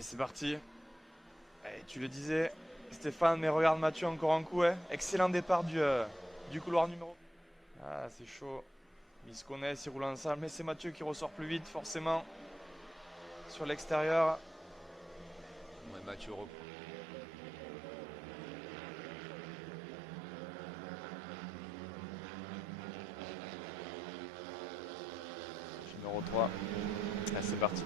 Allez, c'est parti. Allez, tu le disais, Stéphane, mais regarde Mathieu encore un coup. Hein. Excellent départ du couloir numéro. Ah, c'est chaud. Ils se connaissent, ils roulent ensemble, mais c'est Mathieu qui ressort plus vite, forcément. Sur l'extérieur. Ouais, Mathieu reprend. Numéro 3. Allez, c'est parti.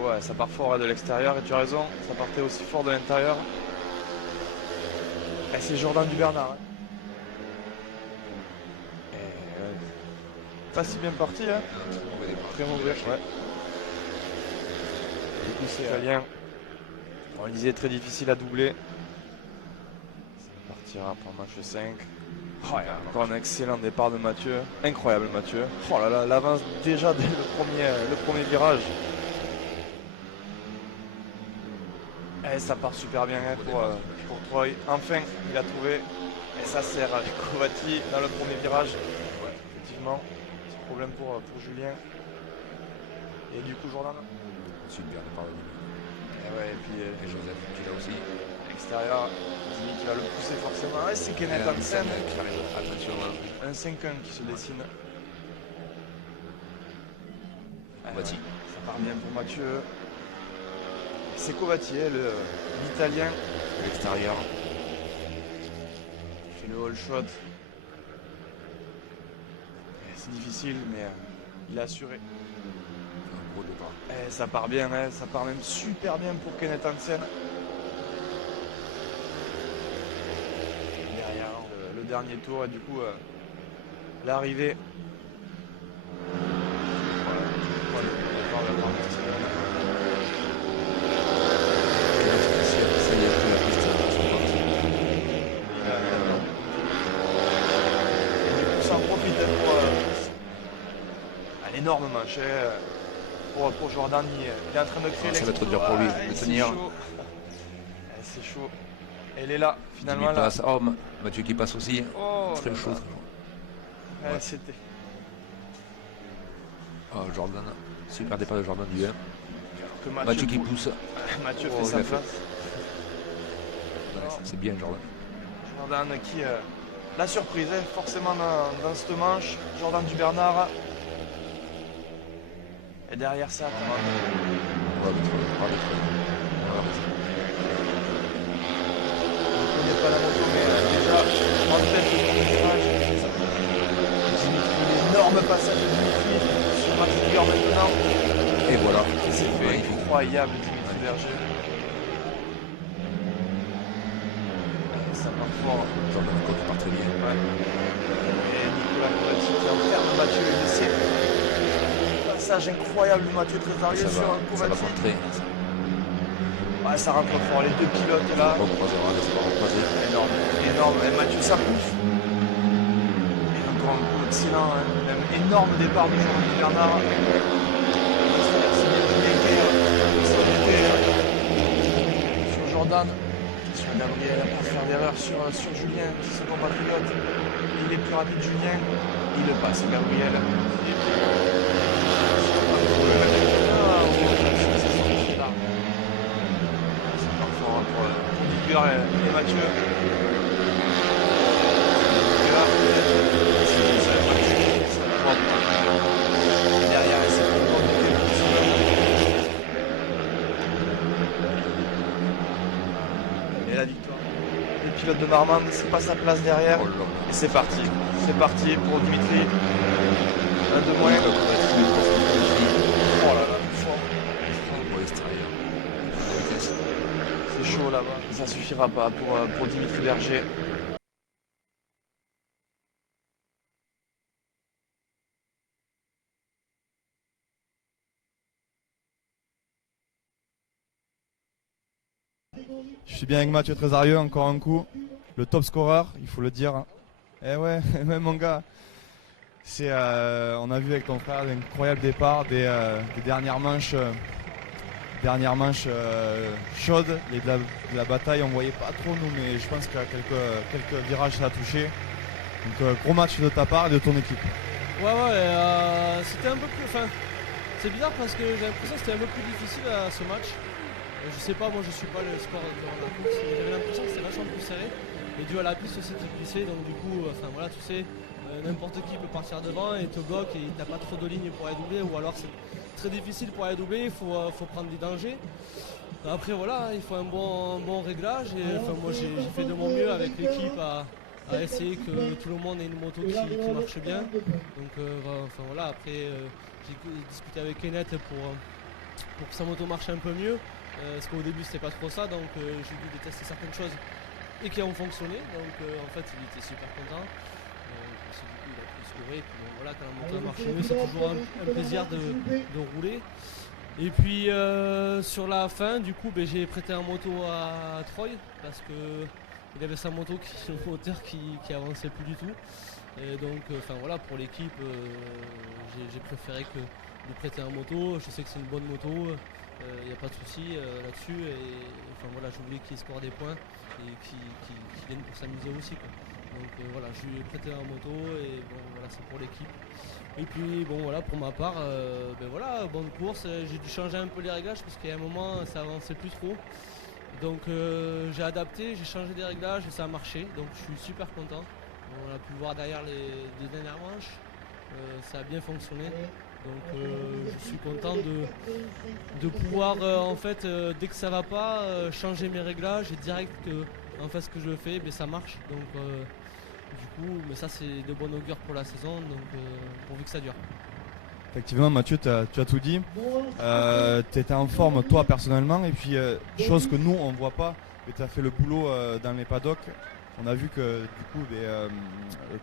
Ouais, ça part fort de l'extérieur et tu as raison, ça partait aussi fort de l'intérieur. Et c'est Jordan Dubernard. Hein. Pas si bien parti, hein. Très mauvais. Ouais. Du coup, c'est italien. On le disait, très difficile à doubler. Ça partira pour match 5. Oh, encore un excellent départ de Mathieu. Incroyable Mathieu. Oh là là, l'avance déjà dès le premier virage. Et ça part super bien hein, pour Troy. Enfin, il a trouvé. Et ça sert avec Kovati dans le premier virage. Ouais, effectivement, petit problème pour Julien. Et du coup, Jordan. Super départ de Et puis et Joseph qui est là aussi. Extérieur, Jimmy qui va le pousser forcément. Et c'est Kenneth Hansen. Attention. Un 5-1 qui se dessine. Kovati. Ça part bien pour Mathieu. C'est Kovati, l'Italien. L'extérieur. Il fait le all shot. C'est difficile, mais il a assuré. Un gros départ. Et ça part bien, hein, ça part même super bien pour Kenneth Hansen. Derrière le dernier tour et du coup l'arrivée. Voilà. Ça y est, plus la piste. Ça en profite pour un énorme manche. Pour Jordan, il est en train de créer ça va être dur pour lui de tenir. C'est chaud. Elle est là, finalement. Jimmy passe. Oh, Mathieu qui passe aussi. Oh, très chaud. Ouais. C'était. Oh, Jordan. Super départ de Jordan du 1. Mathieu qui pousse. Mathieu fait sa place. C'est bien, Jordan. Jordan qui. La surprise, hein, forcément dans cette manche. Jordan Dubernard. Et derrière ça, comment On va je ne connais pas la moto, mais déjà, en tête de virage, l'énorme passage de Dimitri sur Mathieu maintenant. Et voilà. C'est fait incroyable, Dimitri Berger. Et ça part fort. Jordan encore qui part très bien. Ouais. Et Nicolas Kovati qui enferme Mathieu et l'essai. Passage incroyable de Mathieu très arrivé sur un Ça va Kovati. rentrer. Ouais, ça rentre fort, les deux pilotes là. Énorme, énorme. Et Mathieu ça pousse. Et encore un coup excellent, hein. Même énorme départ de Jordan Bernard. Sur Jordan, sur Gabriel, à pas faire d'erreur sur Julien, c'est son compatriote. Il est plus rapide Julien, il le passe Gabriel. Et Mathieu. Et là, derrière, c'est et la victoire. Le pilote de Marmande, c'est pas sa place derrière. Et c'est parti. C'est parti pour Dimitri. Un de moins. Oh là là, fort. C'est chaud là-bas. Ça suffira pas pour Dimitri Berger. Je suis bien avec Mathieu Trésarieux, encore un coup. Le top scorer, il faut le dire. Eh ouais, même mon gars. On a vu avec ton frère d'incroyables départs, des dernières manches. Dernière manche chaude et de la bataille, on voyait pas trop nous, mais je pense qu'à quelques virages ça a touché. Donc gros match de ta part et de ton équipe. Ouais, c'était un peu plus. Enfin, C'est bizarre parce que j'ai l'impression que c'était un peu plus difficile à ce match. Je sais pas, moi je suis pas le score durant la course, mais j'avais l'impression que c'était vachement plus serré. Et dû à la piste aussi qui glissait, donc du coup, enfin voilà, tu sais, n'importe qui peut partir devant et te bloque et t'as pas trop de lignes pour aller doubler, ou alors c'est très difficile pour aller doubler, il faut prendre des dangers. Après voilà, il faut un bon réglage et enfin, moi j'ai fait de mon mieux avec l'équipe à essayer que tout le monde ait une moto qui marche bien. Donc enfin voilà, après j'ai discuté avec Kenneth pour que sa moto marche un peu mieux. Parce qu'au début c'était pas trop ça, donc j'ai dû tester certaines choses et qui ont fonctionné. Donc en fait il était super content. Parce que du coup il a pu se rouler. Et puis bon, voilà, quand la moto marche mieux, c'est toujours un plaisir de rouler. Et puis sur la fin, du coup, j'ai prêté un moto à Troy parce que il avait sa moto le moteur qui avançait plus du tout. Et donc, enfin voilà, pour l'équipe, j'ai préféré que lui prêter un moto. Je sais que c'est une bonne moto, il n'y a pas de souci là-dessus. Et enfin voilà, je voulais qu'il score des points et qu'il vienne pour s'amuser aussi, quoi. Donc voilà, je lui ai prêté un moto et bon voilà, c'est pour l'équipe. Et puis bon voilà, pour ma part, voilà, bonne course. J'ai dû changer un peu les réglages parce qu'à un moment ça avançait plus trop. Donc j'ai adapté, j'ai changé des réglages et ça a marché. Donc je suis super content. On a pu le voir derrière les dernières manches. Ça a bien fonctionné. Donc je suis content de pouvoir en fait dès que ça va pas changer mes réglages et direct que en fait ce que je fais ça marche. Donc du coup, mais ça c'est de bon augure pour la saison, donc pourvu que ça dure. Effectivement, Mathieu, tu as tout dit. Tu étais en forme, toi, personnellement. Et puis, chose que nous, on ne voit pas, mais tu as fait le boulot dans les paddocks. On a vu que, du coup,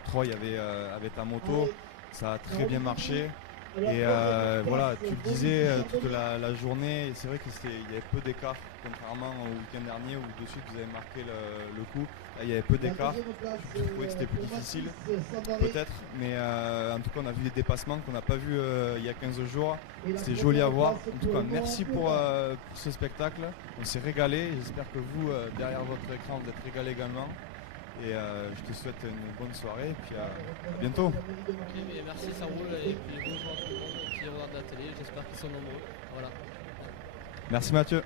Troy avait ta moto. Ça a très bien marché. Et voilà, tu le disais toute la journée. C'est vrai qu'il y avait peu d'écart, contrairement au week-end dernier où de suite vous avez marqué le coup. Là, il y avait peu d'écart. Tu trouvais que c'était plus difficile, peut-être. Mais en tout cas, on a vu des dépassements qu'on n'a pas vu il y a 15 jours. C'était joli à voir. En tout cas, merci pour ce spectacle. On s'est régalé. J'espère que vous, derrière votre écran, vous êtes régalés également. Et je te souhaite une bonne soirée et puis à bientôt. Okay, merci, ça roule et puis bonjour à tout le monde qui regarde la télé, j'espère qu'ils sont nombreux. Voilà. Merci Mathieu.